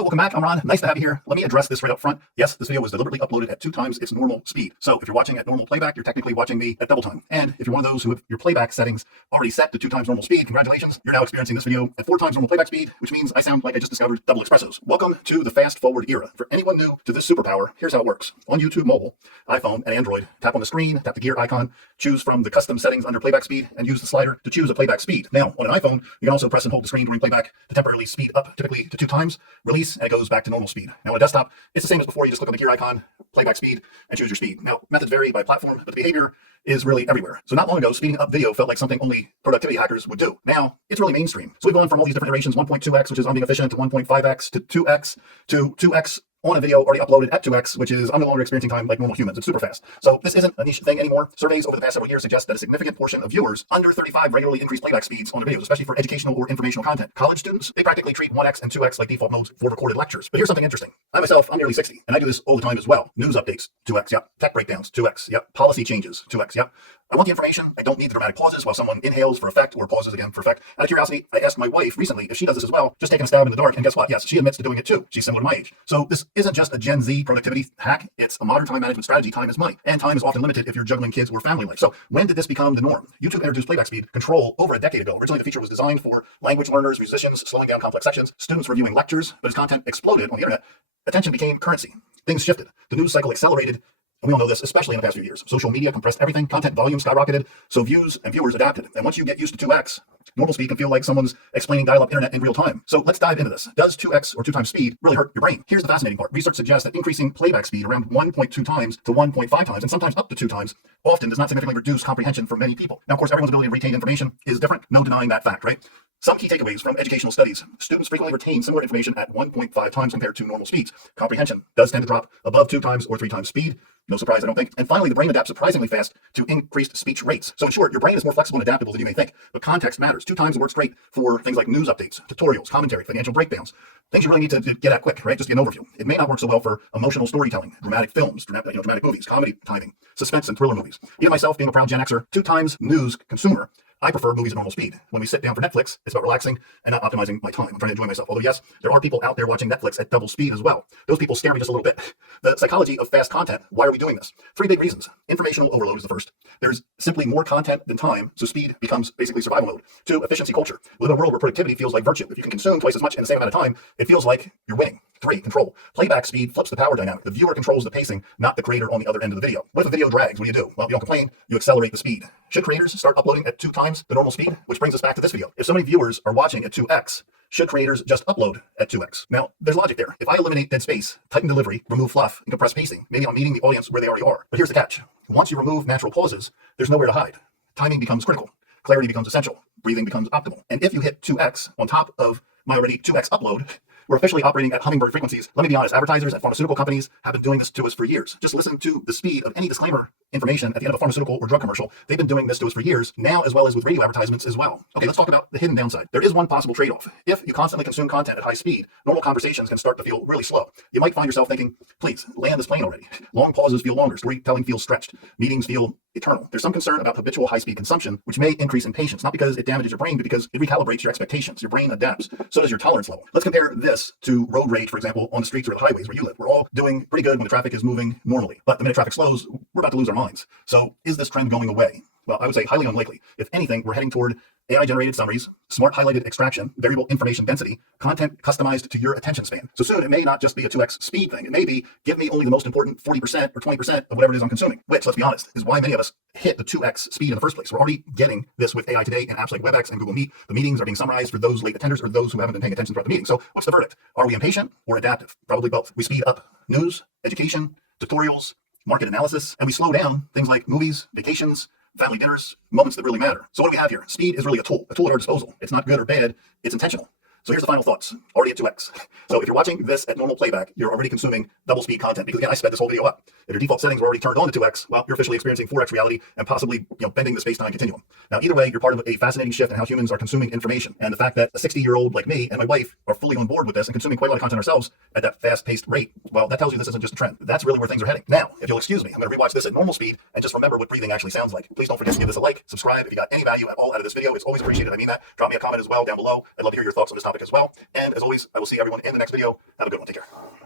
Hello, welcome back. I'm Ron. Nice to have you here. Let me address this right up front. Yes, this video was deliberately uploaded at 2 times its normal speed. So if you're watching at normal playback, you're technically watching me at double time. And if you're one of those who have your playback settings already set to 2 times normal speed, congratulations. You're now experiencing this video at 4 times normal playback speed, which means I sound like I just discovered double espressos. Welcome to the fast forward era. For anyone new to this superpower, here's how it works. On YouTube mobile, iPhone and Android, tap on the screen, tap the gear icon, choose from the custom settings under playback speed, and use the slider to choose a playback speed. Now, on an iPhone, you can also press and hold the screen during playback to temporarily speed up, typically to 2 times, release, and it goes back to normal speed. Now on a desktop, it's the same as before. You just click on the gear icon, playback speed, and choose your speed. Now, methods vary by platform, but the behavior is really everywhere. So not long ago, speeding up video felt like something only productivity hackers would do. Now, it's really mainstream. So we've gone from all these different iterations, 1.2x, which is on being efficient, to 1.5x, to 2x, to 2x on a video already uploaded at 2x, which is I'm no longer experiencing time like normal humans. It's super fast. So this isn't a niche thing anymore. Surveys over the past several years suggest that a significant portion of viewers under 35 regularly increase playback speeds on their videos, especially for educational or informational content. College students, they practically treat 1x and 2x like default modes for recorded lectures. But here's something interesting. I myself, I'm nearly 60, and I do this all the time as well. News updates, 2x, yep. Tech breakdowns, 2x, yep. Policy changes, 2x, yep. I want the information. I don't need the dramatic pauses while someone inhales for effect or pauses again for effect. Out of curiosity, I asked my wife recently if she does this as well, just taking a stab in the dark, and guess what? Yes, she admits to doing it too. She's similar to my age. So this isn't just a Gen Z productivity hack. It's a modern time management strategy. Time is money, and time is often limited if you're juggling kids or family life. So when did this become the norm? YouTube introduced playback speed control over a decade ago. Originally, the feature was designed for language learners, musicians, slowing down complex sections, students reviewing lectures, but as content exploded on the internet, attention became currency. Things shifted. The news cycle accelerated. And we all know this, especially in the past few years. Social media compressed everything, content volume skyrocketed, so views and viewers adapted. And once you get used to 2x, normal speed can feel like someone's explaining dial-up internet in real time. So let's dive into this. Does 2x or 2 times speed really hurt your brain? Here's the fascinating part. Research suggests that increasing playback speed around 1.2 times to 1.5 times, and sometimes up to 2 times, often does not significantly reduce comprehension for many people. Now, of course, everyone's ability to retain information is different. No denying that fact, right? Some key takeaways from educational studies. Students frequently retain similar information at 1.5 times compared to normal speeds. Comprehension does tend to drop above 2 times or 3 times speed. No surprise, I don't think. And finally, the brain adapts surprisingly fast to increased speech rates. So in short, your brain is more flexible and adaptable than you may think. But context matters. 2 times works great for things like news updates, tutorials, commentary, financial breakdowns. Things you really need to get at quick, right? Just get an overview. It may not work so well for emotional storytelling, dramatic films, dramatic movies, comedy timing, suspense and thriller movies. Even myself, being a proud Gen Xer, 2 times news consumer, I prefer movies at normal speed. When we sit down for Netflix, it's about relaxing and not optimizing my time. I'm trying to enjoy myself. Although yes, there are people out there watching Netflix at double speed as well. Those people scare me just a little bit. The psychology of fast content. Why are we doing this? 3 big reasons. Informational overload is the first. There's simply more content than time, so speed becomes basically survival mode. 2, efficiency culture. We live in a world where productivity feels like virtue. If you can consume twice as much in the same amount of time, it feels like you're winning. 3, control. Playback speed flips the power dynamic. The viewer controls the pacing, not the creator on the other end of the video. What if a video drags? What do? Well, you don't complain, you accelerate the speed. Should creators start uploading at 2 times the normal speed? Which brings us back to this video. If so many viewers are watching at 2x, should creators just upload at 2x? Now, there's logic there. If I eliminate dead space, tighten delivery, remove fluff, and compress pacing, maybe I'm meeting the audience where they already are. But here's the catch. Once you remove natural pauses, there's nowhere to hide. Timing becomes critical. Clarity becomes essential. Breathing becomes optimal. And if you hit 2x on top of my already 2x upload, we're officially operating at hummingbird frequencies. Let me be honest, advertisers at pharmaceutical companies have been doing this to us for years. Just listen to the speed of any disclaimer information at the end of a pharmaceutical or drug commercial. They've been doing this to us for years, now as well as with radio advertisements as well. Okay, let's talk about the hidden downside. There is one possible trade-off. If you constantly consume content at high speed, normal conversations can start to feel really slow. You might find yourself thinking, please, land this plane already. Long pauses feel longer, storytelling feels stretched, meetings feel eternal. There's some concern about habitual high-speed consumption, which may increase impatience, not because it damages your brain, but because it recalibrates your expectations. Your brain adapts. So does your tolerance level. Let's compare this to road rage, for example, on the streets or the highways where you live. We're all doing pretty good when the traffic is moving normally. But the minute traffic slows, we're about to lose our minds. So is this trend going away? Well, I would say highly unlikely. If anything, we're heading toward AI-generated summaries, smart highlighted extraction, variable information density, content customized to your attention span. So soon, it may not just be a 2x speed thing. It may be, give me only the most important 40% or 20% of whatever it is I'm consuming, which, let's be honest, is why many of us hit the 2x speed in the first place. We're already getting this with AI today in apps like WebEx and Google Meet. The meetings are being summarized for those late attenders or those who haven't been paying attention throughout the meeting. So what's the verdict? Are we impatient or adaptive? Probably both. We speed up news, education, tutorials, market analysis, and we slow down things like movies, vacations, family dinners, moments that really matter. So what do we have here? Speed is really a tool at our disposal. It's not good or bad, it's intentional. So here's the final thoughts, already at 2x. So if you're watching this at normal playback, you're already consuming double speed content because again, I sped this whole video up. If your default settings were already turned on to 2x, well, you're officially experiencing 4x reality and possibly bending the space-time continuum. Now, either way, you're part of a fascinating shift in how humans are consuming information. And the fact that a 60-year-old like me and my wife are fully on board with this and consuming quite a lot of content ourselves at that fast-paced rate, well, that tells you this isn't just a trend. That's really where things are heading. Now, if you'll excuse me, I'm going to rewatch this at normal speed and just remember what breathing actually sounds like. Please don't forget to give this a like, subscribe if you got any value at all out of this video. It's always appreciated. I mean that. Drop me a comment as well down below. I'd love to hear your thoughts on this topic. topic as well. And as always, I will see everyone in the next video. Have a good one. Take care.